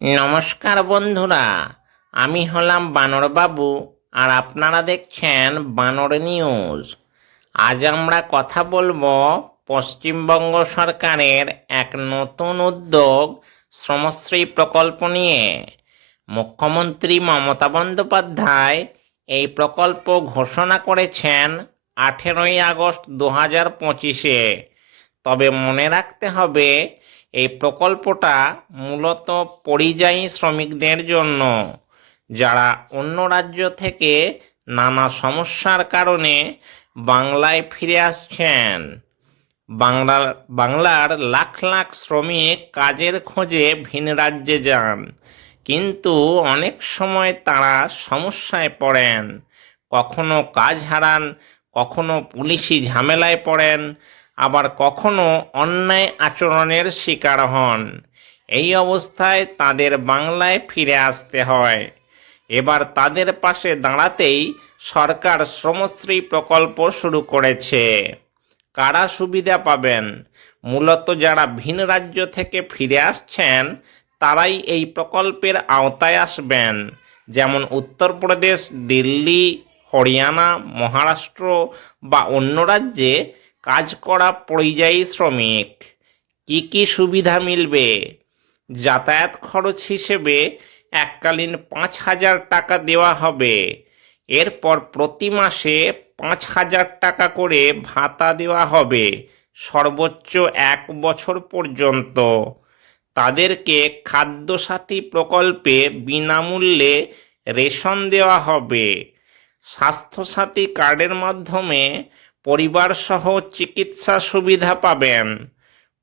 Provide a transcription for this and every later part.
নমস্কার বন্ধুরা, আমি হলাম বানর বাবু আর আপনারা দেখছেন বানর নিউজ। আজ আমরা কথা বলব পশ্চিমবঙ্গ সরকারের এক নতুন উদ্যোগ, শ্রমশ্রী প্রকল্প নিয়ে। মুখ্যমন্ত্রী মমতা বন্দ্যোপাধ্যায় এই প্রকল্প ঘোষণা করেছেন আঠেরোই আগস্ট দু হাজার পঁচিশে। তবে মনে রাখতে হবে এই প্রকল্পটা মূলত পরিযায়ী শ্রমিকদের জন্য। যারা অন্য রাজ্য থেকে নানা সমস্যার কারণে বাংলায় ফিরে আসছেন। বাংলার বাংলার লাখ লাখ শ্রমিক কাজের খোঁজে ভিন রাজ্যে যান। কিন্তু অনেক সময় তারা সমস্যায় পড়েন। কখনো কাজ হারান, কখনো পুলিশি ঝামেলায় পড়েন আবার কখনো অন্যায় আচরণের শিকার হন। এই অবস্থায় তাদের বাংলায় ফিরে আসতে হয়। এবার তাদের পাশে দাঁড়াতেই সরকার শ্রমশ্রী প্রকল্প শুরু করেছে। কারা সুবিধা পাবেন? মূলত যারা ভিন রাজ্য থেকে ফিরে আসছেন, তারাই এই প্রকল্পের আওতায় আসবেন। যেমন উত্তরপ্রদেশ, দিল্লি, হরিয়ানা, মহারাষ্ট্র বা অন্য রাজ্যে কাজ করা পরিযায়ী শ্রমিক। কি কি সুবিধা মিলবে? যাতায়াত খরচ হিসেবে এককালীন পাঁচ হাজার টাকা দেওয়া হবে। এরপর প্রতি মাসে পাঁচ হাজার টাকা করে ভাতা দেওয়া হবে সর্বোচ্চ এক বছর পর্যন্ত। তাদেরকে খাদ্যসাথী প্রকল্পে বিনামূল্যে রেশন দেওয়া হবে। স্বাস্থ্যসাথী কার্ডের মাধ্যমে পরিবারসহ চিকিৎসা সুবিধা পাবেন।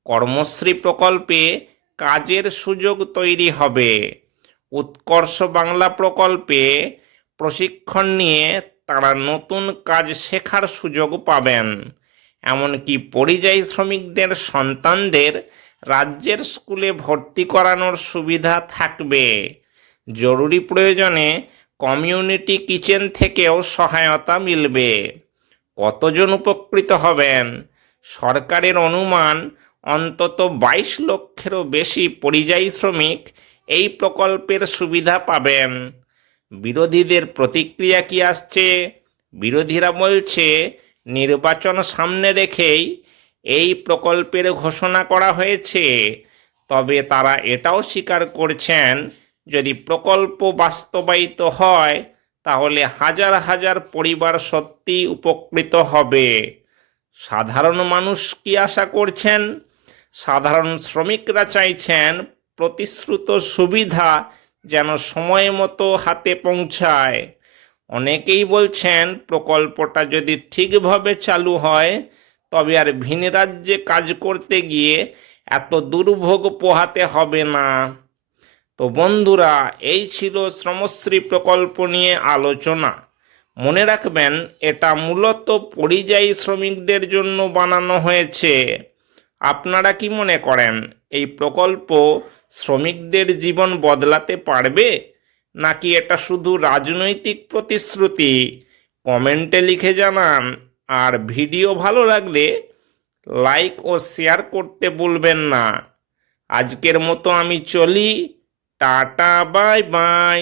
কর্মশ্রী প্রকল্পে কাজের সুযোগ তৈরি হবে। উৎকর্ষ বাংলা প্রকল্পে প্রশিক্ষণ নিয়ে তারা নতুন কাজ শেখার সুযোগ পাবেন। এমনকি পরিযায়ী শ্রমিকদের সন্তানদের রাজ্যের স্কুলে ভর্তি করানোর সুবিধা থাকবে। জরুরি প্রয়োজনে কমিউনিটি কিচেন থেকেও সহায়তা মিলবে। কতজন উপকৃত হবেন? সরকারের অনুমান অন্তত বাইশ লক্ষেরও বেশি পরিযায়ী শ্রমিক এই প্রকল্পের সুবিধা পাবেন। বিরোধীদের প্রতিক্রিয়া কি আসছে? বিরোধীরা বলছে, নির্বাচন সামনে রেখেই এই প্রকল্পের ঘোষণা করা হয়েছে। তবে তারা এটাও স্বীকার করছেন, যদি প্রকল্প বাস্তবায়িত হয় তাহলে হাজার হাজার পরিবার সত্যি উপকৃত হবে। সাধারণ মানুষ কি আশা করছেন? সাধারণ শ্রমিকরা চাইছেন প্রতিশ্রুত সুবিধা যেন সময় মতো হাতে পৌঁছায়। অনেকেই বলছেন, প্রকল্পটা যদি ঠিকভাবে চালু হয়, তবে আর ভিন রাজ্যে কাজ করতে গিয়ে এত দুর্ভোগ পোহাতে হবে না। তো বন্ধুরা, এই ছিল শ্রমশ্রী প্রকল্প নিয়ে আলোচনা। মনে রাখবেন, এটা মূলত পরিযায়ী শ্রমিকদের জন্য বানানো হয়েছে। আপনারা কি মনে করেন, এই প্রকল্প শ্রমিকদের জীবন বদলাতে পারবে? নাকি এটা শুধু রাজনৈতিক প্রতিশ্রুতি? কমেন্টে লিখে জানান। আর ভিডিও ভালো লাগলে লাইক ও শেয়ার করতে ভুলবেন না। আজকের মতো আমি চলি। Tata bye bye